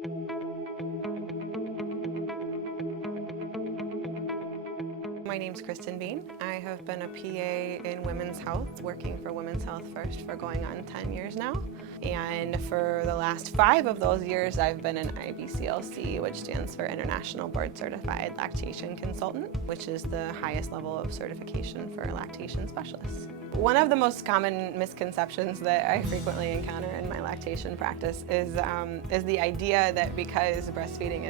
My name's Kristen Bean. I have been a PA in women's health, working for Women's HealthFirst for going on 10 years now. And for the last 5 of those years, I've been an IBCLC, which stands for International Board Certified Lactation Consultant, which is the highest level of certification for lactation specialists. One of the most common misconceptions that I frequently encounter in my lactation practice is the idea that because breastfeeding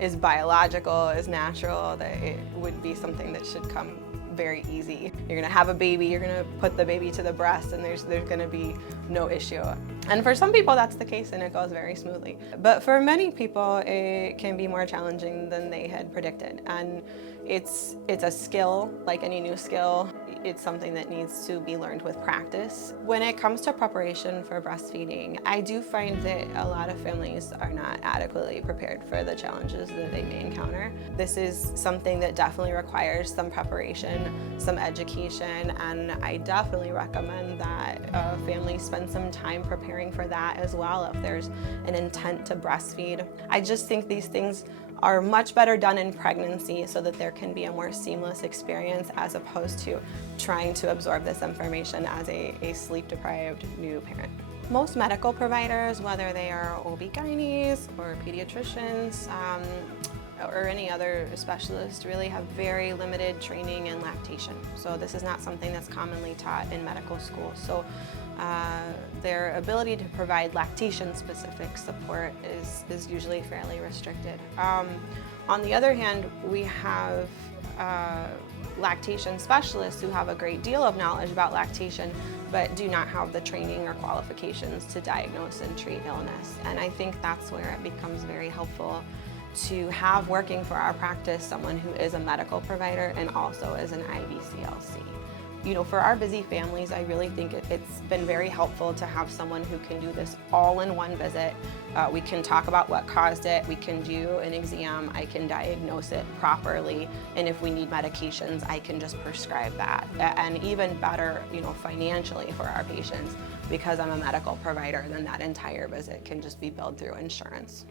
is biological, is natural, that it would be something that should come very easy. You're gonna have a baby, you're gonna put the baby to the breast, and there's gonna be no issue. And for some people that's the case and it goes very smoothly. But for many people it can be more challenging than they had predicted. And it's a skill, like any new skill. It's something that needs to be learned with practice. When it comes to preparation for breastfeeding, I do find that a lot of families are not adequately prepared for the challenges that they may encounter. This is something that definitely requires some preparation, some education, and I definitely recommend that families spend some time preparing for that as well if there's an intent to breastfeed. I just think these things are much better done in pregnancy so that there can be a more seamless experience as opposed to trying to absorb this information as a sleep-deprived new parent. Most medical providers, whether they are OB-GYNs or pediatricians or any other specialist, really have very limited training in lactation. So this is not something that's commonly taught in medical school. So their ability to provide lactation-specific support is usually fairly restricted. On the other hand, we have lactation specialists who have a great deal of knowledge about lactation but do not have the training or qualifications to diagnose and treat illness. And I think that's where it becomes very helpful to have working for our practice someone who is a medical provider and also is an IBCLC. You know, for our busy families, I really think it's been very helpful to have someone who can do this all in one visit. We can talk about what caused it, we can do an exam, I can diagnose it properly, and if we need medications, I can just prescribe that. And even better, you know, financially for our patients, because I'm a medical provider, then that entire visit can just be billed through insurance.